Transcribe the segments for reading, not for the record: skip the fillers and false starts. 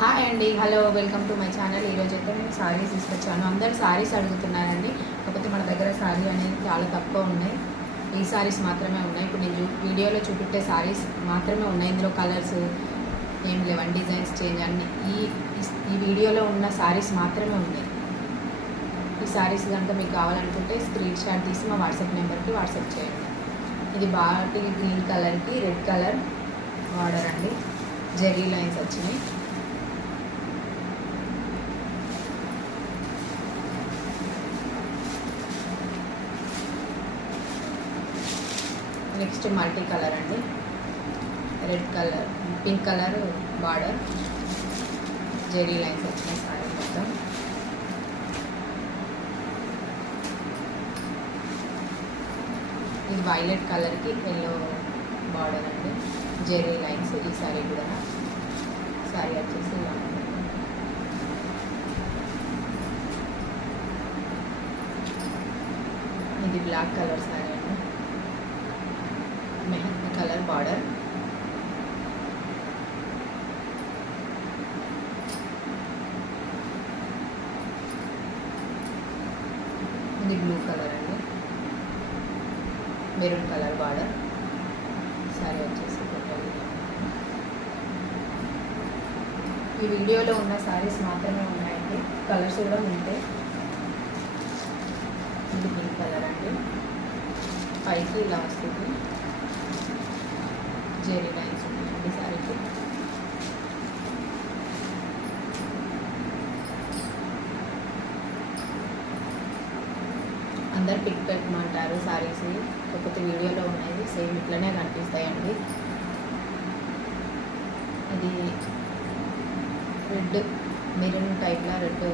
హాయ్ అండి, hello, welcome to my channel. ఈరోజు అయితే నేను సారీస్ తీసుకొచ్చాను. అందరు సారీస్ అడుగుతున్నారండి. కాకపోతే మన దగ్గర సారీ అనేది చాలా తక్కువ ఉన్నాయి. ఈ సారీస్ మాత్రమే ఉన్నాయి. ఇప్పుడు నేను వీడియోలో చూపెట్టే సారీస్ మాత్రమే ఉన్నాయి. ఇందులో కలర్స్ ఏం లేవండి, డిజైన్స్ చేంజ్ అన్ని ఈ వీడియోలో ఉన్న సారీస్ మాత్రమే ఉన్నాయి. ఈ సారీస్ కనుక మీకు కావాలనుకుంటే స్క్రీన్ షాట్ తీసి మా వాట్సాప్ నెంబర్కి వాట్సాప్ చేయండి. ఇది బాటిల్ గ్రీన్ కలర్కి రెడ్ కలర్ బార్డర్ అండి, జెరీ లైన్స్ వచ్చినాయి. నెక్స్ట్ మల్టీ కలర్ అండి, red colour, pink colour border, zari lines వచ్చినాయి సారీ మొత్తం. ఇది వైలెట్ కలర్కి ఎల్లో బార్డర్ అండి, జెరీ లైన్స్. ఈ సారీ కూడా సారీ వచ్చేసి ఇలా ఉంటుంది. ఇది బ్లాక్ కలర్ సారీ అండి, మెహందీ కలర్ బార్డర్, ఇది బ్లూ కలర్ అండి, మెరూన్ కలర్ బార్డర్. సారీ వచ్చేసి ఈ వీడియోలో ఉన్న సారీస్ మాత్రమే ఉన్నాయండి, కలర్స్ కూడా ఉంటాయి. ఇది పింక్ కలర్ అండి, పైకి ఇలా వస్తుంది, జెరీ లైన్స్ ఉన్నాయండి సారీకి. అందరు పిక్ పెట్టమంటారు సారీస్, కాకపోతే వీడియోలో ఉన్నాయి సేమ్ ఇట్లనే కనిపిస్తాయండి. ఇది రెడ్ మెరూన్ టైప్లో రెడ్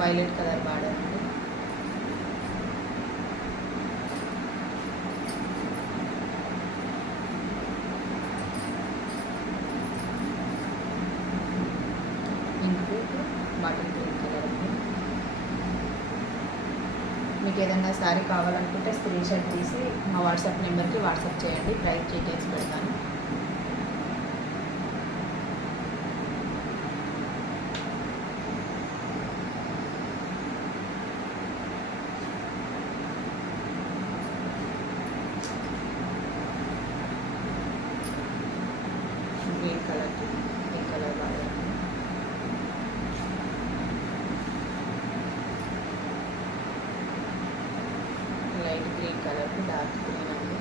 వైలెట్ కలర్ బార్డర్ అండి. బాటిల్ గ్రీన్ కలర్ అండి. మీకు ఏదైనా శారీ కావాలనుకుంటే స్క్రీన్ షాట్ తీసి మా వాట్సాప్ నెంబర్కి వాట్సాప్ చేయండి, ప్రైస్ డీటెయిల్స్ పెడతాను. గ్రీన్ కలర్కి పింక్ కలర్ బాగా లైట్ గ్రీన్ కలర్కి డార్క్ గ్రీన్ అండి.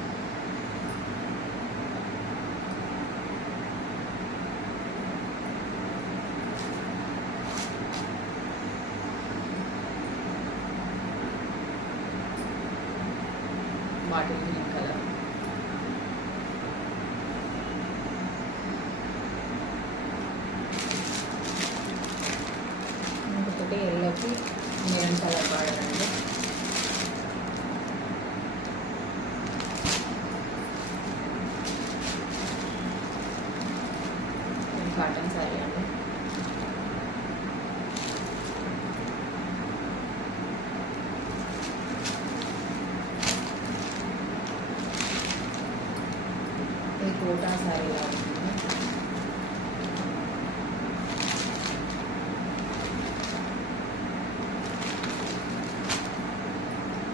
బాటిల్ గ్రీన్ కలర్, ఇంకొకటి ఎల్లోకి మెరూన్ కలర్ బార్డర్ అండి. కాటన్ సారీ అండి, ఇది కోటా సారీ లా ఉంటుంది.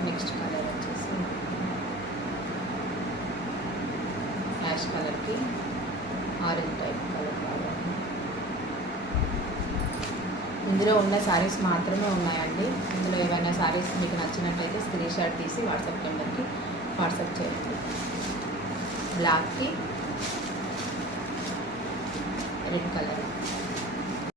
నెక్స్ట్ కలర్ వచ్చేసి యాష్ కలర్కి ఆరెంజ్ టైప్ కలర్ బాగా. ఇందులో ఉన్న శారీస్ మాత్రమే ఉన్నాయండి. ఇందులో ఏమైనా శారీస్ మీకు నచ్చినట్లయితే స్క్రీన్ షాట్ తీసి వాట్సాప్ నెంబర్కి వాట్సాప్ చేయండి. బ్లాక్కి రెడ్ కలర్,